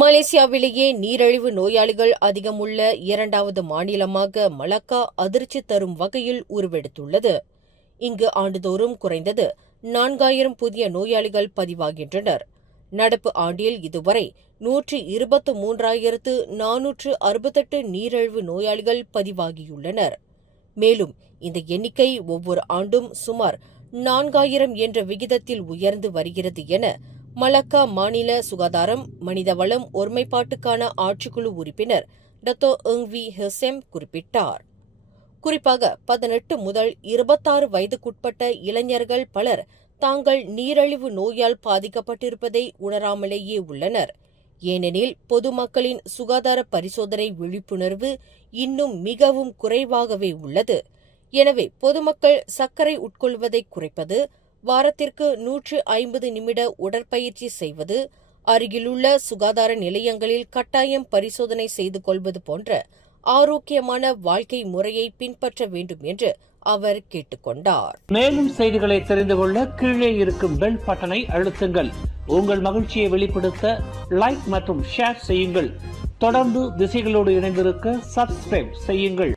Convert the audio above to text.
மலேசியாவிலேயே நீரிழிவு நோயாளிகள் அதிகமுள்ள இரண்டாவது மாநிலமாக மலாக்கா அதிர்ச்சி தரும் வகையில் உருவெடுத்துள்ளது. இங்கு ஆண்டுதோறும் குறைந்தது 4000 புதிய நோயாளிகள் பதிவாகின்றனர். நடப்பு ஆண்டில் இதுவரை 123,468 நீரிழிவு நோயாளிகள் பதிவாகியுள்ளனர். மேலும் இந்த எண்ணிக்கை ஒவ்வொரு ஆண்டும் சுமார் 4000 என்ற விகிதத்தில் உயர்ந்து வருகிறது என மலாக்கா மாநில சுகாதாரம், மனிதவளம் ஒருமைப்பாட்டுக்கான ஆட்சிக்குழு உறுப்பினர் டத்தோ எங்வி ஹெசெம் குறிப்பிட்டார். குறிப்பாக 18 முதல் 26 வயதுக்குட்பட்ட இளைஞர்கள் பலர் தாங்கள் நீரிழிவு நோயால் பாதிக்கப்பட்டிருப்பதை உணராமலேயே உள்ளனர். ஏனெனில் பொதுமக்களின் சுகாதார பரிசோதனை விழிப்புணர்வு இன்னும் மிகவும் குறைவாகவே உள்ளது. எனவே பொதுமக்கள் சர்க்கரை உட்கொள்வதை குறைப்பது, வாரத்திற்கு 150 நிமிட உடற்பயிற்சி செய்வது, அருகிலுள்ள சுகாதார நிலையங்களில் கட்டாயம் பரிசோதனை செய்து கொள்வது போன்ற ஆரோக்கியமான வாழ்க்கை முறையை பின்பற்ற வேண்டும் என்று அவர் கேட்டுக்கொண்டார். மேலும் செய்திகளை தெரிந்து கொள்ள கீழே இருக்கும் பெல் பட்டனை அழுத்துங்கள். உங்கள் மகிழ்ச்சியை வெளிப்படுத்த லைக் மற்றும் ஷேர் செய்யுங்கள். தொடர்ந்து திசைகளோடு இணைந்திருக்க சப்ஸ்கிரைப் செய்யுங்கள்.